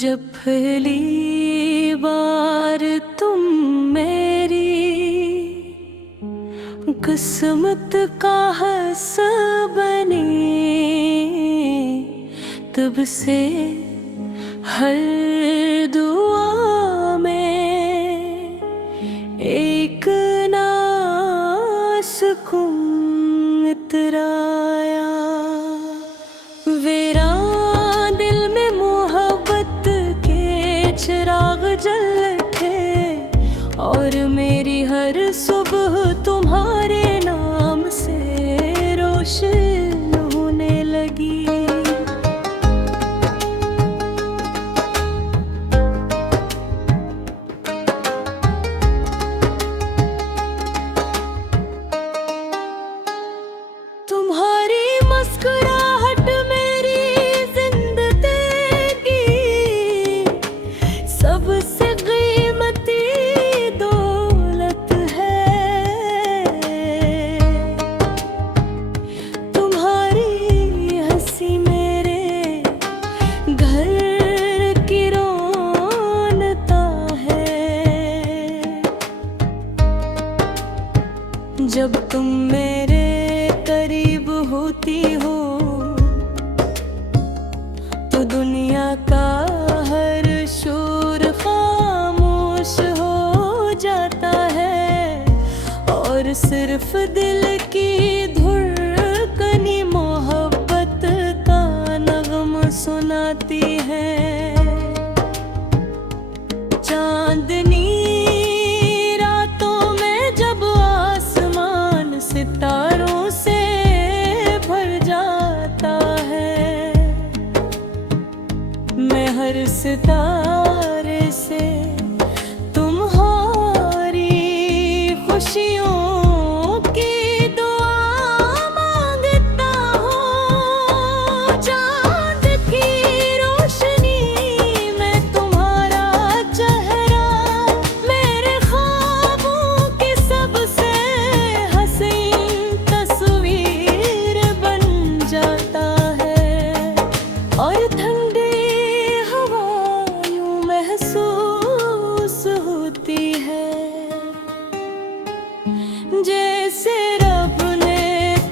जब पहली बार तुम मेरी किस्मत का हिस्सा बने, तब से हर दुआ में एक ना सुकून इतराया। वीरान दिल में मोहब्बत के चिराग जल थे और मेरी हर सुबह तुम्हारे नाम से रोशन होने लगी। तुम्हारी मुस्कुराहट मेरी जिंदगी सबसे कीमती दौलत है। तुम्हारी हंसी मेरे घर की रौनता है। जब तुम मेरे करीब होती हो तो दुनिया का हर शोर खामोश हो जाता है और सिर्फ दिल की धड़कनी मोहब्बत का नगम सुनाती है। चांदनी रातों में जब आसमान सितारों से भर जाता है, मैं हर सितारे से तुम्हारी खुशियों की दुआ मांगता हूँ। चांद की रोशनी में तुम्हारा चेहरा मेरे ख्वाबों की सबसे हसीन तस्वीर बन जाता है और ठंडी हवा यूं महसूस होती है जैसे रब ने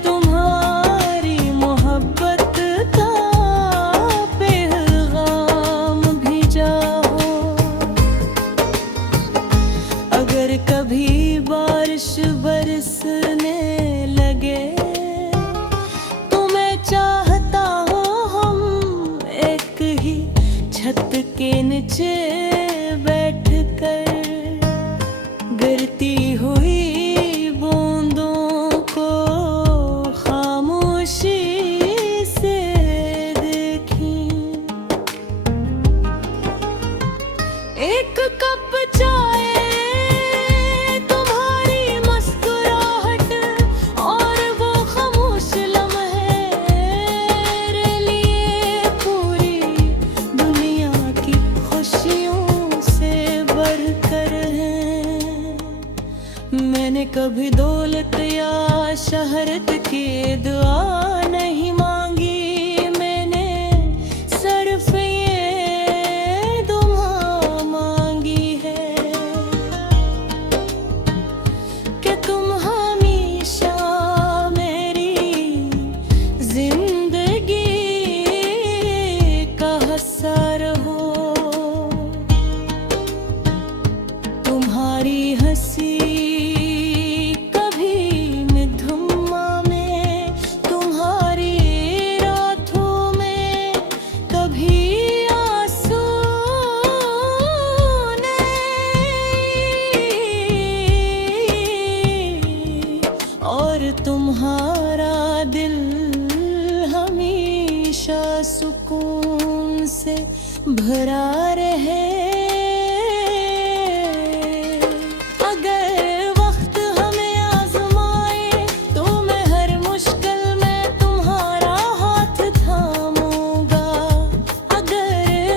तुम्हारी मोहब्बत का पैगाम भेजा हो। अगर कभी बारिश बरसने लगे तो मैं चाहता हूँ हम एक ही छत के नीचे बैठकर गिरती हुई बूंदों को खामोशी से देखें। एक कप चाय, तुम्हारी मुस्कुराहट और वो खामोश लम्हे मेरे लिए पूरी दुनिया की खुशियों से बढ़कर हैं। मैंने कभी दौलत या शहरत की दुआ नहीं मांगी, मैंने सिर्फ ये दुआ मांगी है कि तुम हमेशा मेरी जिंदगी का हिस्सा रहो। तुम्हारी हंसी कभी निधुम्मा में, तुम्हारी रातों में कभी आंसू नहीं, और तुम्हारा दिल हमेशा सुकून से भरा रहे। अगर वक्त हमें आजमाए तो मैं हर मुश्किल में तुम्हारा हाथ थामूंगा। अगर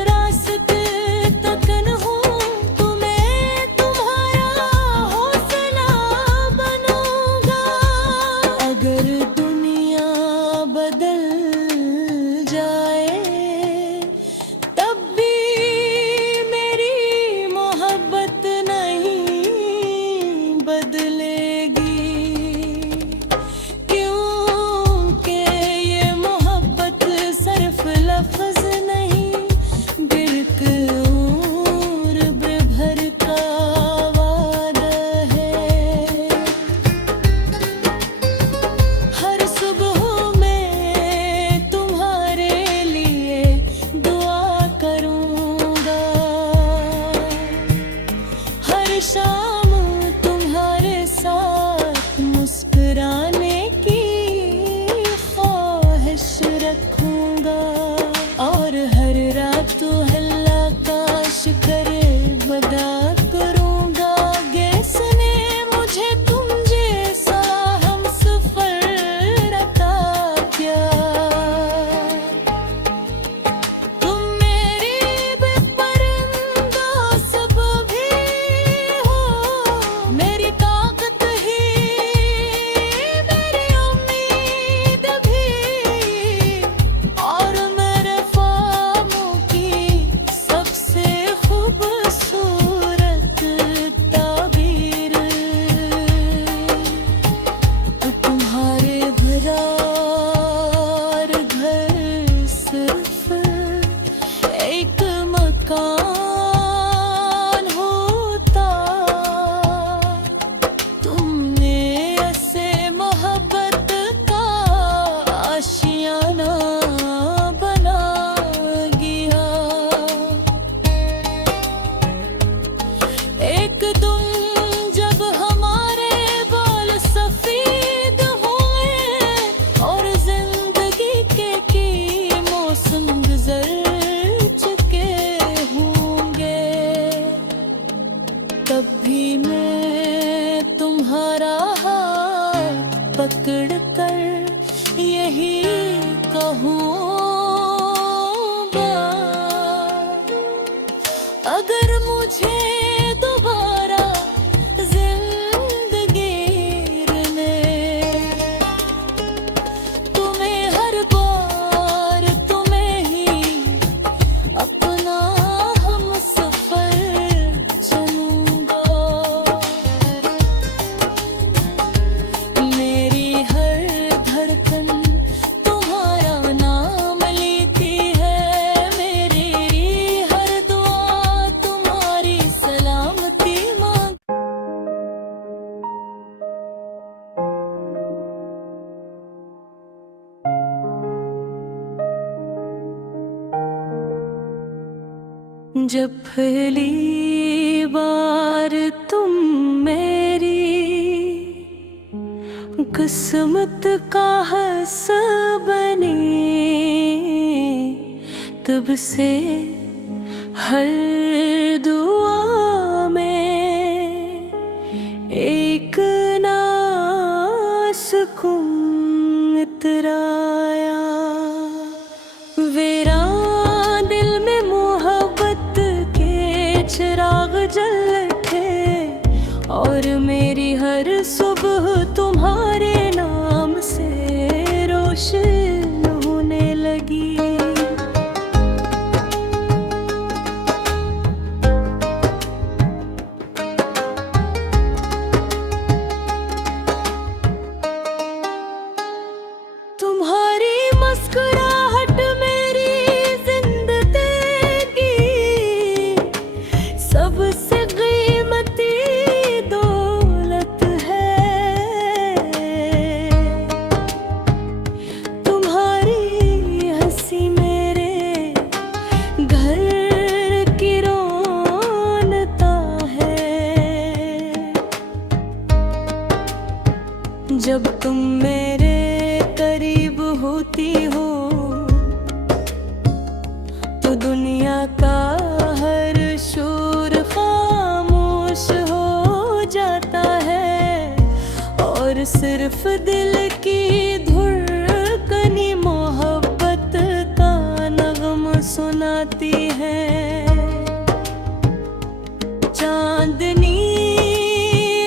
रास्ते तकन हूँ तो मैं तुम्हारा हौसला बनूंगा। अगर दुनिया बदल जाए तब भी शाम तुम्हारे साथ मुस्कुराने की ख्वाहिश रखूंगा, और हर रात हल्ला काश करे बदा करूंगा। किसने मुझे तुम जैसा हम सफर अता किया, तुम मेरी बेपरंदा सब भी हो, मेरी ताकत ही मेरी उम्मीद भी, और मेरे ख्वाबों की सबसे खूबसूरत ताबीर। तुम्हारे भरार घर सिर्फ एक मकान होता, तुमने ऐसे मोहब्बत का आशियाना बना गया। एक तुम जब हमारे बाल सफेद हुए, और जिंदगी के मौसम गुजर चुके होंगे, तब भी मैं तुम्हारा हाथ पकड़ कर यही कहूँगा, अगर मुझे दोबारा जिंदगी ने तुम्हें हर बार तुम्हें ही अपना हम सफर चुनूंगा। मेरी हर धड़कन तुम्हारा नाम लेती है, मेरी हर दुआ तुम्हारी सलामती मांग। जब पहली बार तुम मेरी किस्मत का हिस्सा बने, तब से हर दुआ में एक ना सुकून इतराया। वीरान दिल में मोहब्बत के चिराग जल उठे, और मेरी हर सुबह तुम्हारे नाम से रोशन होने लगी। तुम्हारी मुस्कुराहट मेरी जिंदगी सबसे कीमती दौलत है। तुम्हारी हंसी मेरे घर की रौनता है। जब तुम मेरे करीब होती हो तो दुनिया का हर शोर खामोश हो जाता है, और सिर्फ दिल की धड़कनी मोहब्बत का नगमा सुनाती है। चांदनी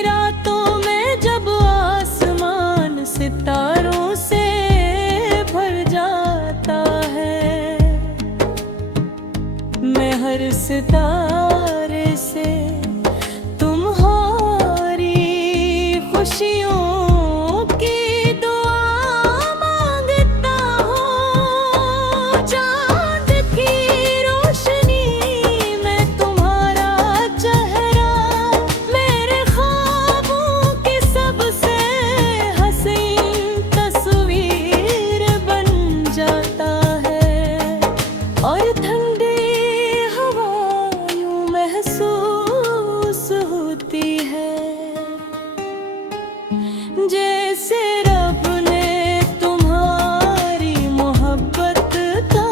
रातों में जब आसमान सितारों से भर जाता है, मैं हर सितारे से तुम्हारी खुशियों की दुआ मांगता हूँ। चांद की रोशनी होती है। जैसे रब ने तुम्हारी मोहब्बत का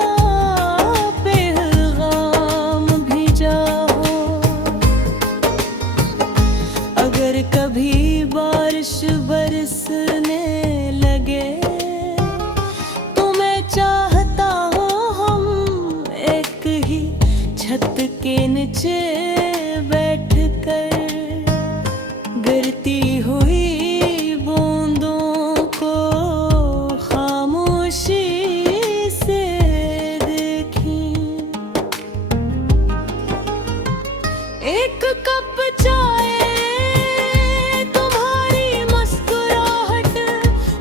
पैगाम भेजा हो। अगर कभी बारिश बरसने लगे तो मैं चाहता हूँ हम एक ही छत के नीचे बैठकर गिरती हुई बूंदों को खामोशी से देखें। एक कप चाय, तुम्हारी मुस्कुराहट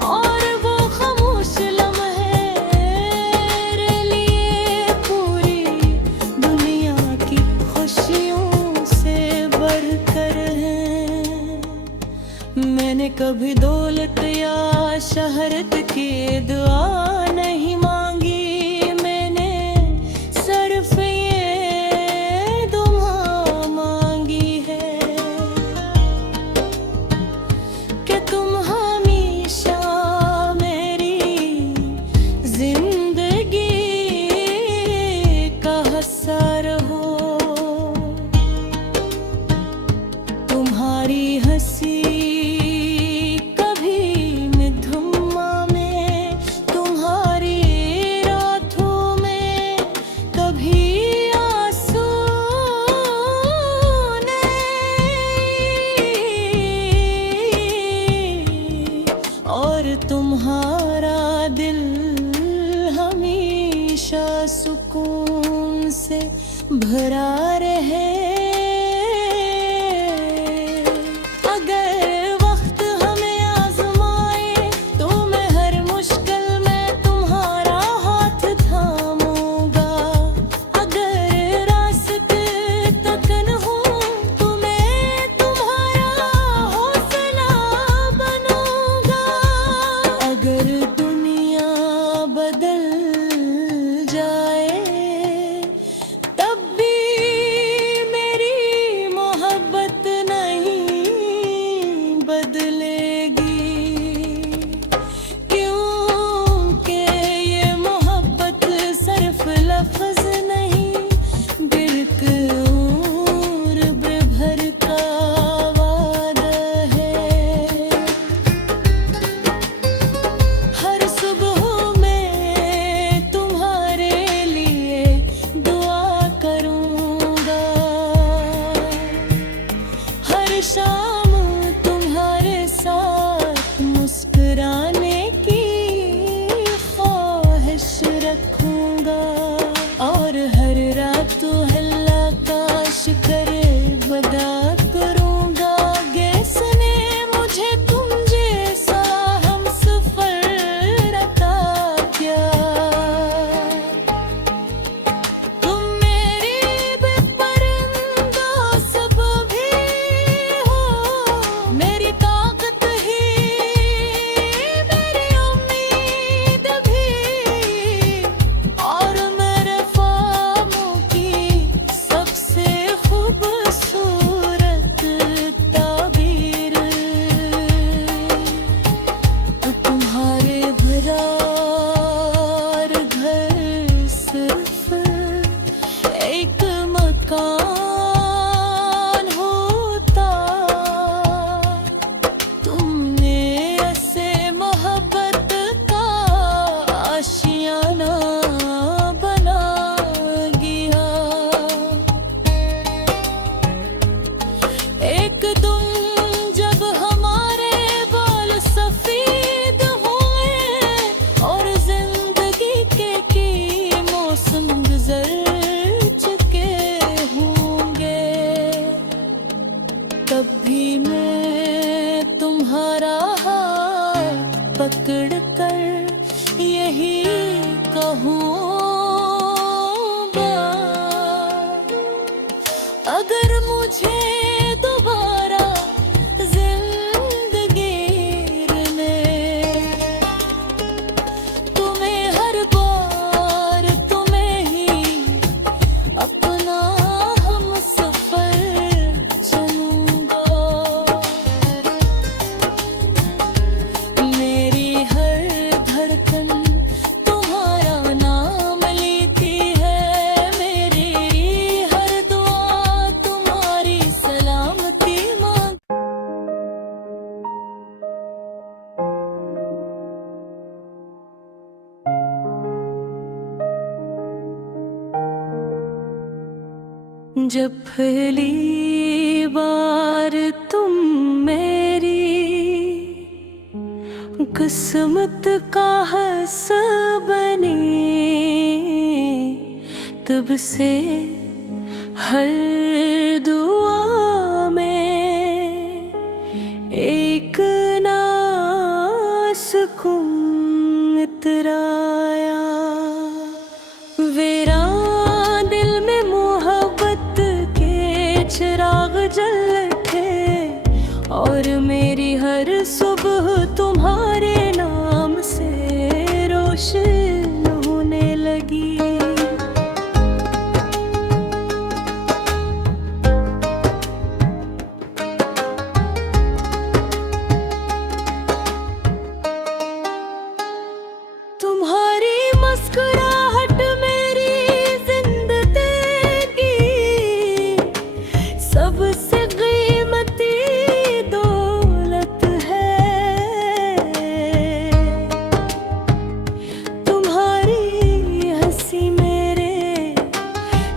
और वो खामोश लम्हे मेरे लिए पूरी दुनिया की खुशियों से बढ़कर हैं। मैंने कभी दौलत या शहरत की दुआ नहीं मांगी, मैंने सिर्फ ये दुआ मांगी है कि तुम हमेशा मेरी जिंदगी का हिस्सा रहो। तुम्हारी हंसी कभी निधुम्मा में, तुम्हारी रातों में कभी आंसू नहीं, और तुम्हारा दिल हमेशा सुकून से भरा रहे। अगर वक्त हमें आजमाए तो मैं हर मुश्किल में तुम्हारा हाथ थामूंगा। अगर रास्ते तक न हूँ तो मैं तुम्हारा हौसला बनूंगा। अगर दुनिया बदल जाए तब भी मेरी मोहब्बत नहीं बदलेगी, क्योंकि ये मोहब्बत सिर्फ लफ्ज नहीं, बिल्कुल भर का वादा है। हर सुबह मैं तुम्हारे लिए दुआ करूंगा, हर शाम तुम्हारे साथ मुस्कुराने की ख्वाहिश रखूंगा, और हर रात अल्लाह का शुक्र अदा करूंगा। जिसने मुझे तुम जैसा हमसफर अता किया, तुम मेरी बेपरवाह सब भी हो, मेरी ताकत ही मेरी उम्मीद भी, और मेरे ख्वाबों की सबसे खूबसूरत ताबीर। तुम्हारे भरार घर सिर्फ एक मकान होता, तुमने ऐसे मोहब्बत का आशियाना बना दिया। एक तुम जब हमारे बाल सफेद हुए और जिंदगी के मौसम गुजर चुके होंगे, तब भी मैं तुम्हारा हाथ पकड़ कर यही कहूँगा, अगर मुझे दोबारा जिंदगी ने तुम्हें हर बार तुम्हें ही अपना हम सफर चलूंगा। जब पहली बार तुम मेरी किस्मत का हिस्सा बने, तब से हर दुआ में एक ना सुकून इतराया। वीरान दिल में मोहब्बत के चिराग जल उठे और मेरी हर सुबह तुम्हारे नाम से रोशन होने लगी। तुम्हारी मुस्कुराहट मेरी जिंदगी सबसे कीमती दौलत है। तुम्हारी हंसी मेरे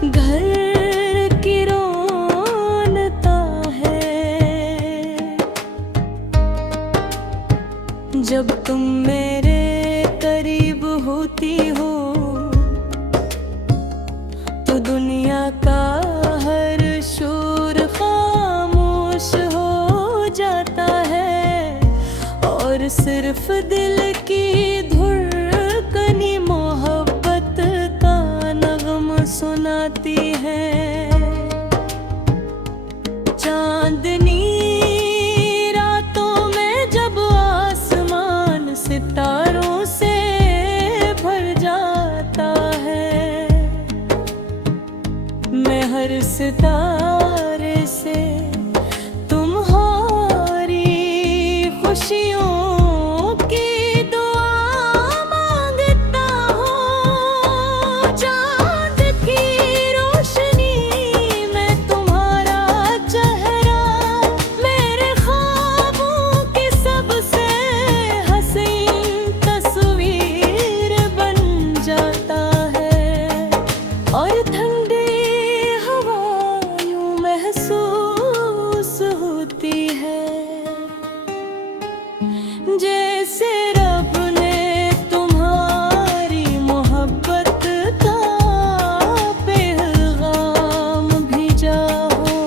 घर की रौनता है। जब तुम मेरे करीब होती हो तो दुनिया का हर शोर खामोश हो जाता है और सिर्फ दिल की धड़कनी मोहब्बत का नगम सुनाती है। चांदनी रातों में जब आसमान सितारों से भर जाता है, मैं हर सितारे से तुम्हारी खुशियों की दुआ मांगता हूँ। चांद की रोशनी में तुम्हारा चेहरा मेरे ख्वाबों की सबसे हसीन तस्वीर बन जाता है और ठंडी हवा यूं महसूस होती है जैसे रब ने तुम्हारी मोहब्बत का पैगाम भेजा हो।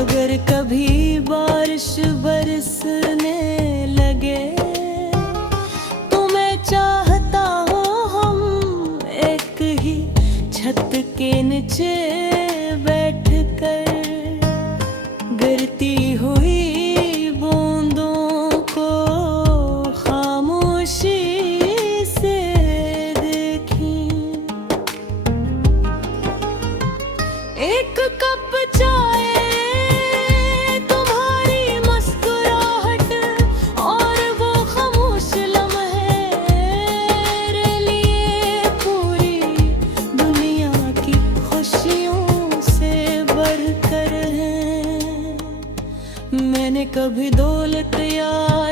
अगर कभी बारिश बरसने लगे तो मैं चाहता हूँ हम एक ही छत के नीचे बैठकर गिरती हुई बूंदों को खामोशी से देखें। एक कप चाय, तुम्हारी मुस्कुराहट और वो खामोश लम्हे मेरे लिए पूरी दुनिया की खुशियों से बढ़कर हैं। मैंने कभी दौलत या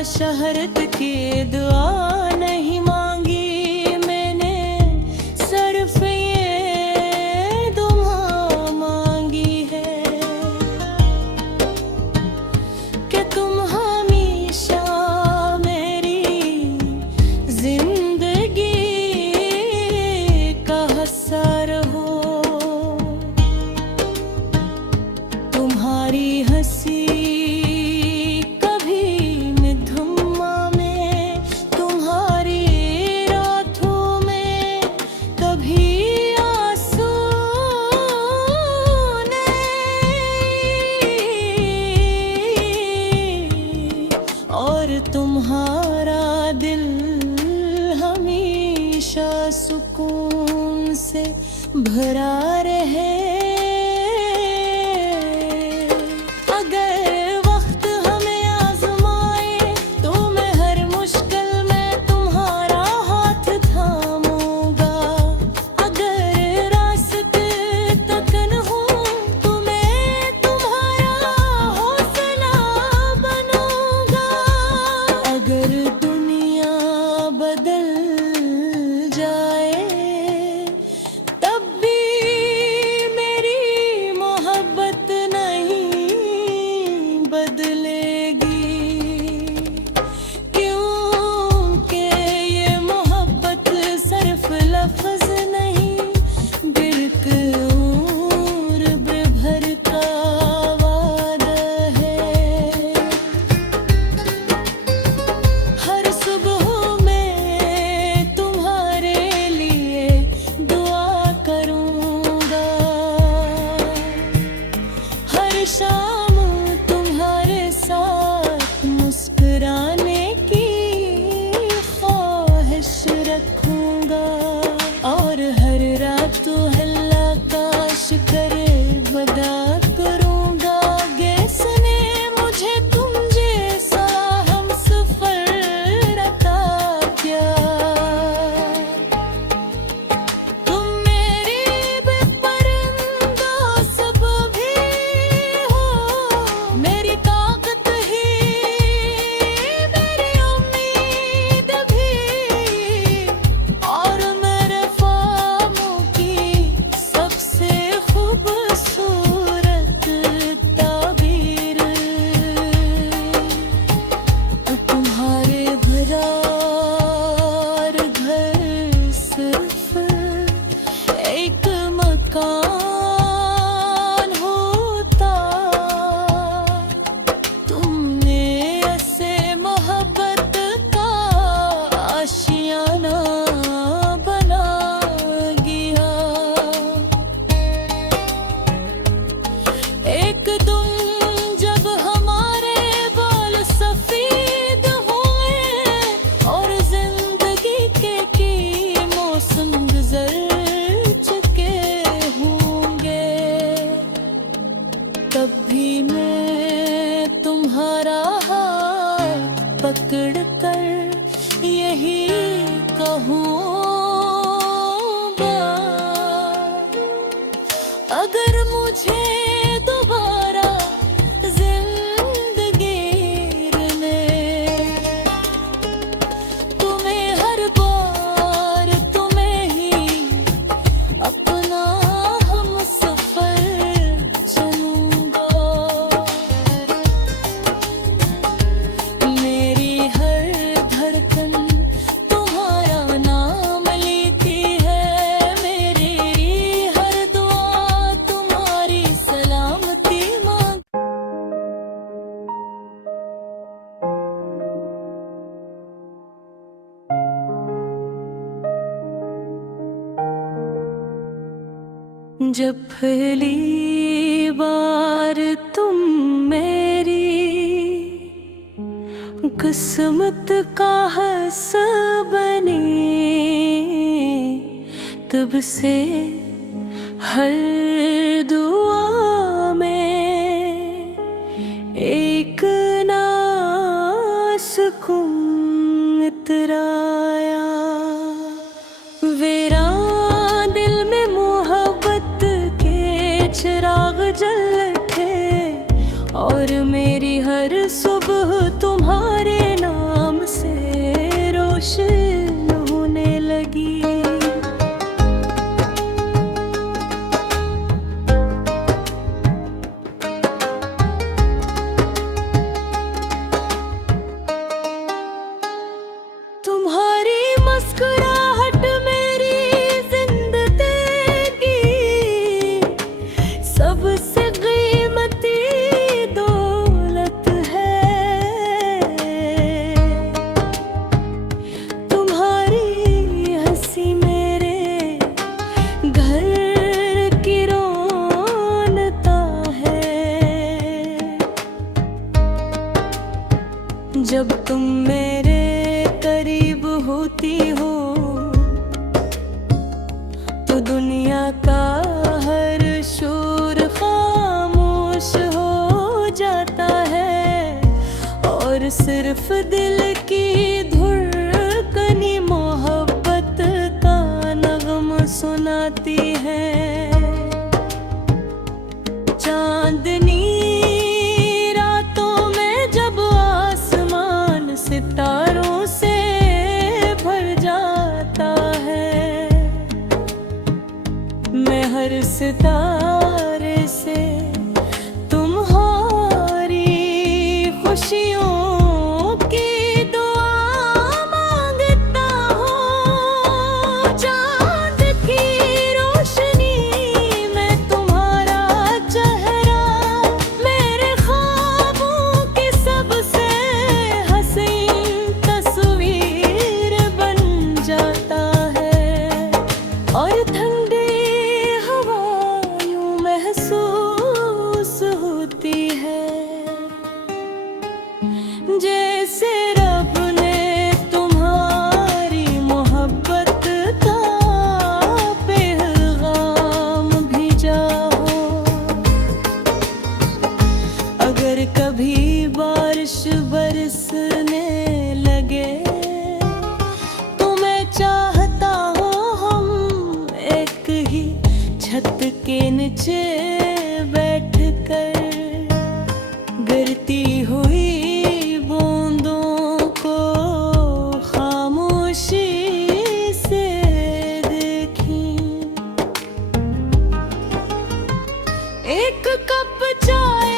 शहरत की दुआ नहीं मांगी, मैंने सिर्फ ये दुआ मांगी है कि तुम हमेशा मेरी जिंदगी का हिस्सा रहो। तुम्हारी हंसी कभी निधुम्मा में, तुम्हारी रातों में कभी आंसू ने, और तुम्हारा दिल हमेशा सुकून से भरा रहे। अगर वक्त हमें आजमाए तो मैं हर मुश्किल में तुम्हारा हाथ थामूंगा। अगर रास्ते तकन हूँ तो मैं तुम्हारा हौसला बनूंगा। अगर दुनिया बदल जाए तब भी शाम तुम्हारे साथ मुस्कुराने की ख्वाहिश रखूंगा, और हर रात तो हल्ला काश करे बदा करूंगा। किसने मुझे तुम जैसा हम सफर अता किया, तुम मेरी बेपरंदा सब भी हो, मेरी ताकत ही मेरी उम्मीद भी, और मेरे ख्वाबों की सबसे खूबसूरत ताबीर। तुम्हारे भरार घर सिर्फ एक मकान होता, तुमने ऐसे मोहब्बत का आशियाना बना गया। एक दिन जब हमारे बाल सफेद हुए और जिंदगी के मौसम गुजर चुके होंगे, तब भी मैं तुम्हारा हाथ पकड़ कर यही कहूँगा, अगर मुझे दोबारा जिंदगी ने तुम्हें हर बार तुम्हें ही अपना हम सफर चुनूंगा। मेरी हर धड़कन तुम्हारा नाम लेती है, मेरी हर दुआ तुम्हारी सलामती मांग। जब पहली बार तुम मेरी किस्मत का हिस्सा बने, तब से हर दुआ में एक ना सुकून इतराया। वीरान दिल में मोहब्बत के चिराग जल उठे, और मेरी हर सुबह तुम्हारे नाम से रोशन होने लगी। तुम्हारी मुस्कुराहट मेरी जिंदगी सबसे कीमती दौलत है। तुम्हारी हंसी मेरे घर की रौनता है। जब तुम मेरे करीब होती हो तो दुनिया का हर शोर खामोश हो जाता है, और सिर्फ दिल की धड़कनी मोहब्बत का नगमा सुनाती है। चांदनी रातों में जब आसमान सितारों से भर जाता है, मैं हर सितारे से तुम्हारी खुशियों की दुआ मांगता हूँ। चांद की रोशनी अगर कभी बारिश बरसने लगे तो मैं चाहता हूँ हम एक ही छत के नीचे बैठ कर गिरती हुई बूंदों को खामोशी से देखें। एक कप चाय,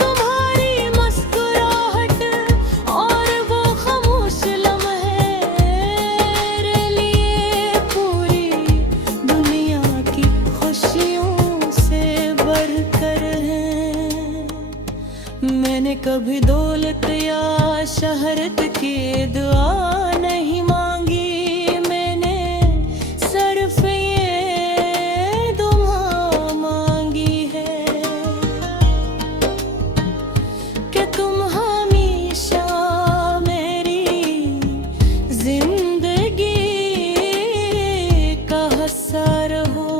तुम्हारी मुस्कुराहट और वो खामोश लम्हे मेरे लिए पूरी दुनिया की खुशियों से बढ़कर हैं। मैंने कभी दौलत या शहरत की दुआ नहीं मांगी, मैंने सिर्फ ये दुआ मांगी है कि तुम हमेशा मेरी जिंदगी का हिस्सा रहो।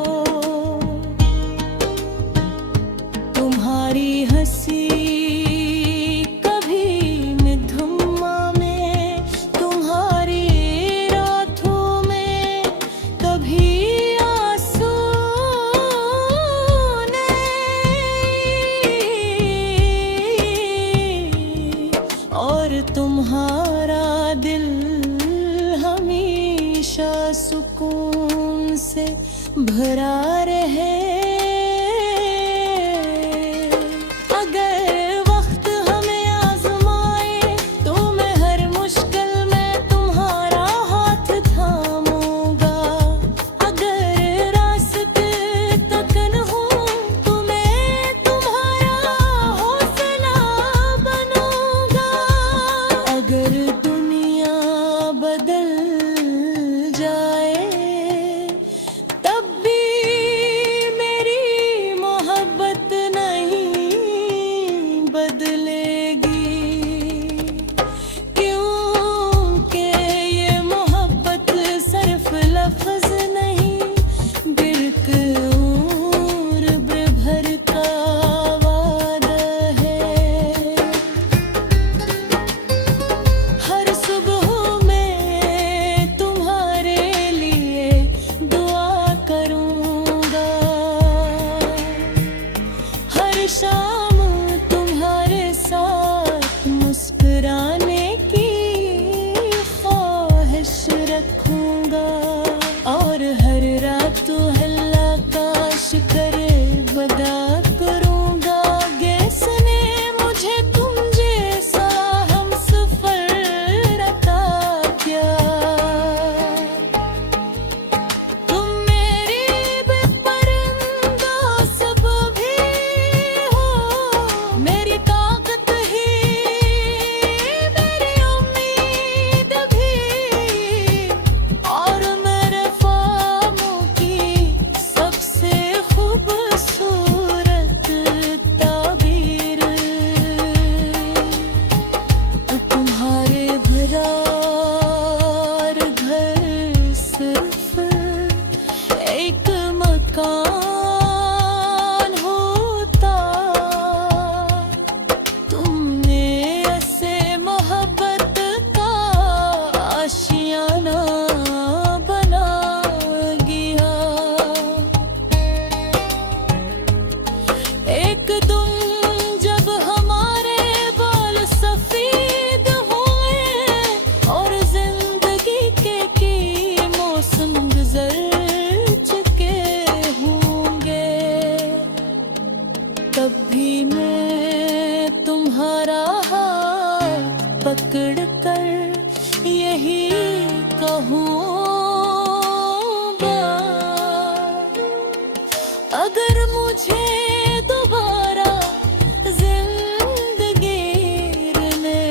तुम्हारी हंसी तुम्हारा दिल हमेशा सुकून से भरा रहे। अगर वक्त हमें आजमाए तो मैं हर मुश्किल में तुम्हारा हाथ थामूंगा। अगर रास्ते तक न हूँ तो मैं तुम्हारा हौसला बनूंगा। अगर दुनिया बदल जाए तब भी मेरी मोहब्बत नहीं बदलेगी, क्योंकि ये मोहब्बत सिर्फ लफ्ज नहीं, बिल्कुल उम्र भर का वादा है। हर सुबह मैं तुम्हारे लिए दुआ करूंगा, हर शाम तुम्हारे साथ मुस्कुराने की ख्वाहिश रखूंगा, और हर रात अल्लाह का शुक्र अदा करूंगा। जिसने मुझे तुम जैसा हमसफर अता किया, तुम मेरी बेपरवाह सब भी हो, मेरी ताकत ही मेरी उम्मीद भी, और मेरे ख्वाबों की सबसे खूबसूरत ताबीर। तुम्हारे भरा घर सिर्फ एक मकान होता, तुमने ऐसे मोहब्बत का आशियाना बना गया। एक दिन जब हमारे बाल सफेद हुए और जिंदगी के मौसम गुजर चुके होंगे, तब भी मैं तुम्हारा हाथ पकड़ कर यही कहूँगा, अगर मुझे दोबारा जिंदगी ने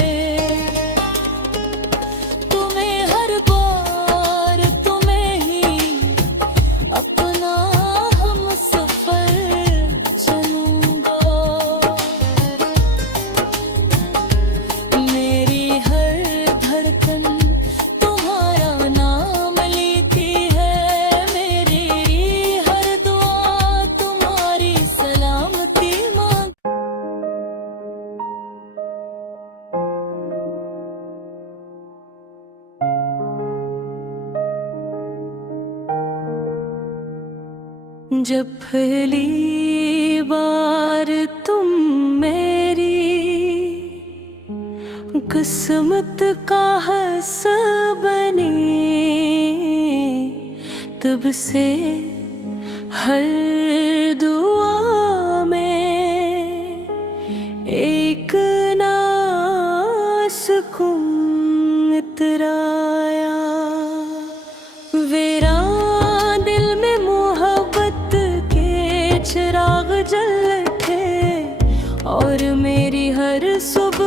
तुम्हें हर बार तुम्हें ही अपना हम सफर चलूंगा। मेरी हर जब पहली बार तुम मेरी किस्मत का हिस्सा बने, तब से हर दुआ में एक ना सुकून इतराया। वीरान दिल में मोहब्बत के चिराग जल थे और मेरी हर सुबह